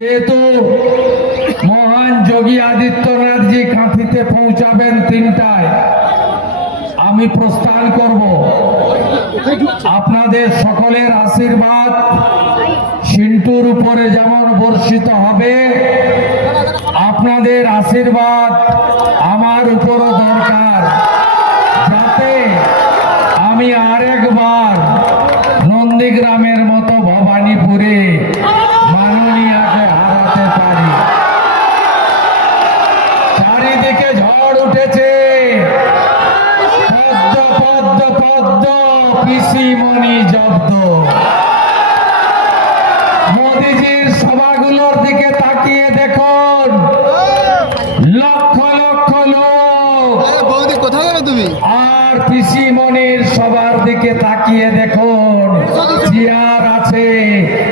যেহেতু মহান যোগী আদিত্যনাথ জি কাঁথিতে পৌঁছাবেন 3টায়, আমি প্রস্থান করব। আপনাদের সকলের আশীর্বাদ সিন্টুর উপরে যেমন বর্ষিত হবে, আপনাদের আশীর্বাদ আমার উপরও দরকার, যাতে আমি আরেকবার নন্দীগ্রামের মতো ভবানীপুরে মাননীয়াকে হারাতে পারি। চারিদিকে ঝড় উঠেছে, পদ্ম পদ্ম পদ্ম পিসিমণি জব্দ। মোদিজির সভাগুলোর দিকে তাকিয়ে দেখুন, লক্ষ লক্ষ লোক। কোথায় যাবে তুমি? আর পিসিমণির সবার দিকে তাকিয়ে দেখুন, চেয়ার আছে,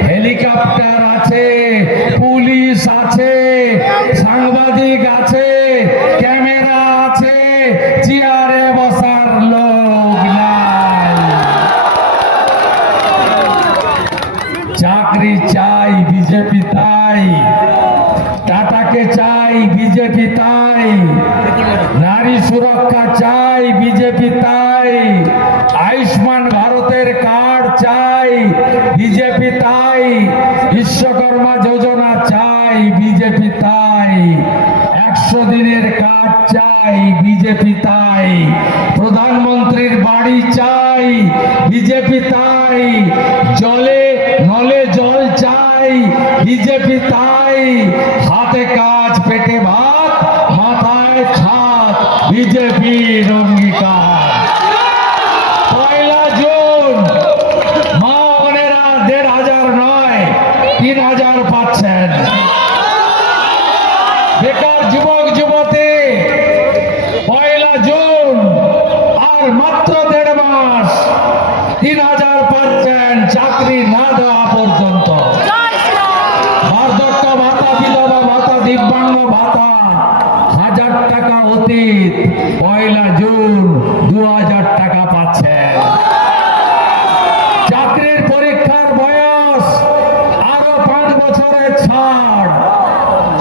হেলিকপ্টার আছে, পুলিশ আছে, সাংবাদিক আছে, ক্যামেরা আছে, চেয়ারে বসার লোক নাই। চাকরি চাই বিজেপি তাই, টাটাকে চাই বিজেপি তাই, নারী সুরক্ষা চাই বিজেপি তাই, আয়ুষ্মান ভারতের কার্ড চাই বিজেপি তাই, বিশ্বকর্মা যোজনা চাই বিজেপি তাই, 100 দিনের কার্ড চাই বিজেপি তাই, প্রধানমন্ত্রীর বাড়ি চাই বিজেপি তাই, জলে নলে জল চাই বিজেপি তাই, হাতে কাজ পেটে ভাত মাথায় ছাদ বিজেপির অঙ্গীকার। 1 জুন মা বোনেরা 1500 নয় 3000 পাচ্ছেন। বেকার যুবক যুবতী 1 জুন আর মাত্র 1.5 মাস 3000 পাচ্ছেন চাকরি না দেওয়া পর্যন্ত। বার্ধক্য ভাতা, বিধবা ভাতা, দিব্যাঙ্গ ভাতা 1000 টাকা অতীত, 1 জুন 2000 টাকা পাচ্ছেন। চাকরির পরীক্ষার বয়স আরো 5 বছরের ছাড়।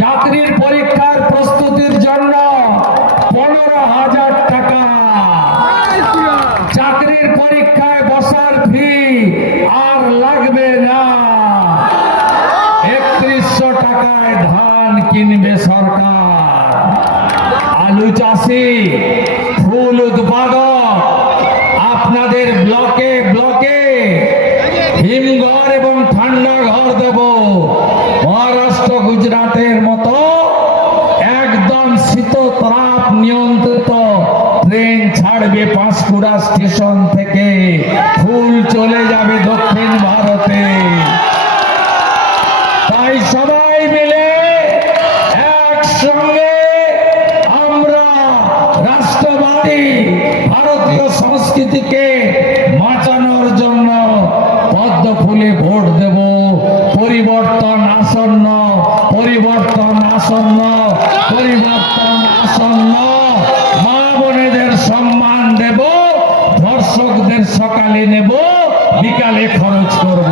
চাকরির পরীক্ষার প্রস্তুতির জন্য 15,000 টাকা। চাকরির পরীক্ষায় বসার ফি আর লাগবে না। 3100 টাকায় ধান কিনবে সরকার। আলু চাষি, ফুল উৎপাদক, আপনাদের ব্লকে ব্লকে হিমঘর এবং ঠান্ডা ঘর দেব। মহারাষ্ট্র গুজরাটের মতো একদম শীততাপ নিয়ন্ত্রিত ট্রেন ছাড়বে পাঁশকুড়া স্টেশন থেকে, ফুল চলে যাবে দক্ষিণ ভারতে। তাই সবাই মিলে একসঙ্গে আমরা রাষ্ট্রবাদী ভারতীয় সংস্কৃতিকে বাঁচানোর জন্য পদ্ম ফুলে ভোট দেব। পরিবর্তন আসন্ন, পরিবর্তন আসন্ন, পরিবর্তন আসন্ন। মা বোনেদের সম্মান দেব, ধর্ষকদের সকালে নেব, বিকালে খরচ করব।